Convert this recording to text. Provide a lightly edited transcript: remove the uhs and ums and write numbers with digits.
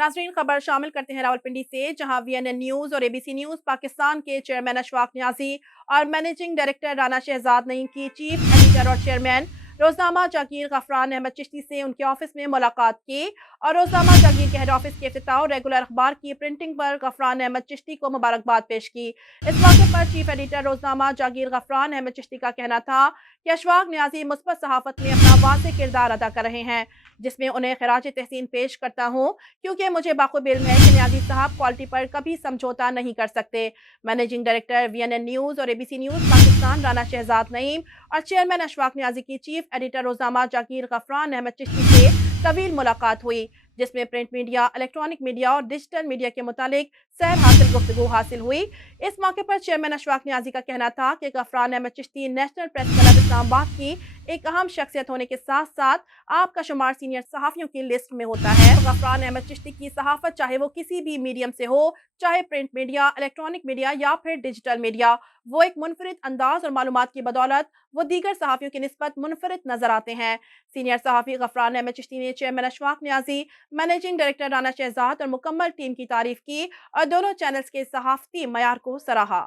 नाज़रीन, खबर शामिल करते हैं रावलपिंडी से, जहां वीएनएन न्यूज़ और एबीसी न्यूज़ पाकिस्तान के चेयरमैन अशफाक नियाज़ी और मैनेजिंग डायरेक्टर राना शहजाद नईम की चीफ एडिटर और चेयरमैन रोजनामा जागीर गफरान अहमद चिश्ती से उनके ऑफिस में मुलाकात की और रोजनामा जागीर के हेड ऑफिस के इफ्तिताह और रेगुलर अखबार की प्रिंटिंग पर गफरान अहमद चिश्ती को मुबारकबाद पेश की। इस मौके पर चीफ एडिटर रोजनामा जागीर गफरान अहमद चिश्ती का कहना था कि अशफाक नियाज़ी मुस्बत सहाफत में अपना वाज़ेह किरदार अदा कर रहे हैं, जिसमें उन्हें खिराज तहसीन पेश करता हूँ, क्योंकि मुझे बाखुद इल्म है कि नियाज़ी साहब क्वालिटी पर कभी समझौता नहीं कर सकते। मैनेजिंग डायरेक्टर वीएनएन न्यूज़ और एबीसी न्यूज़ पाकिस्तान राना शहजाद नईम और चेयरमैन अशफाक नियाज़ी की चीफ एडिटर रोजनामा जागीर गफरान अहमद चिश्ती से तवील मुलाकात हुई, जिसमें प्रिंट मीडिया, इलेक्ट्रॉनिक मीडिया और डिजिटल मीडिया के मुतालिक सैर हासिल गुफ्तगू हासिल हुई। इस मौके पर चेयरमैन अशफाक नियाज़ी का कहना था कि Ghufran Ahmed Chishti national press club Islamabad की एक अहम शख्सियत होने के साथ साथ आपका शुमार सीनियर सहाफ़ियों की लिस्ट में होता है। गफरान अहमद चिश्ती की सहाफ़त चाहे वो किसी भी मीडियम से हो, चाहे प्रिंट मीडिया, इलेक्ट्रॉनिक मीडिया या फिर डिजिटल मीडिया, वो एक मुनफरिद अंदाज और मालूमात की बदौलत वो दीगर सहाफ़ियों की निस्बत मुनफरिद नजर आते हैं। सीनियर सहाफ़ी गफरान अहमद चिश्ती ने chairman Ashfaq Niazi, managing director Rana Shahzad और मुकम्मल टीम की तारीफ की और दोनों चैनल्स के सहाफ़ती मयार को सराहा।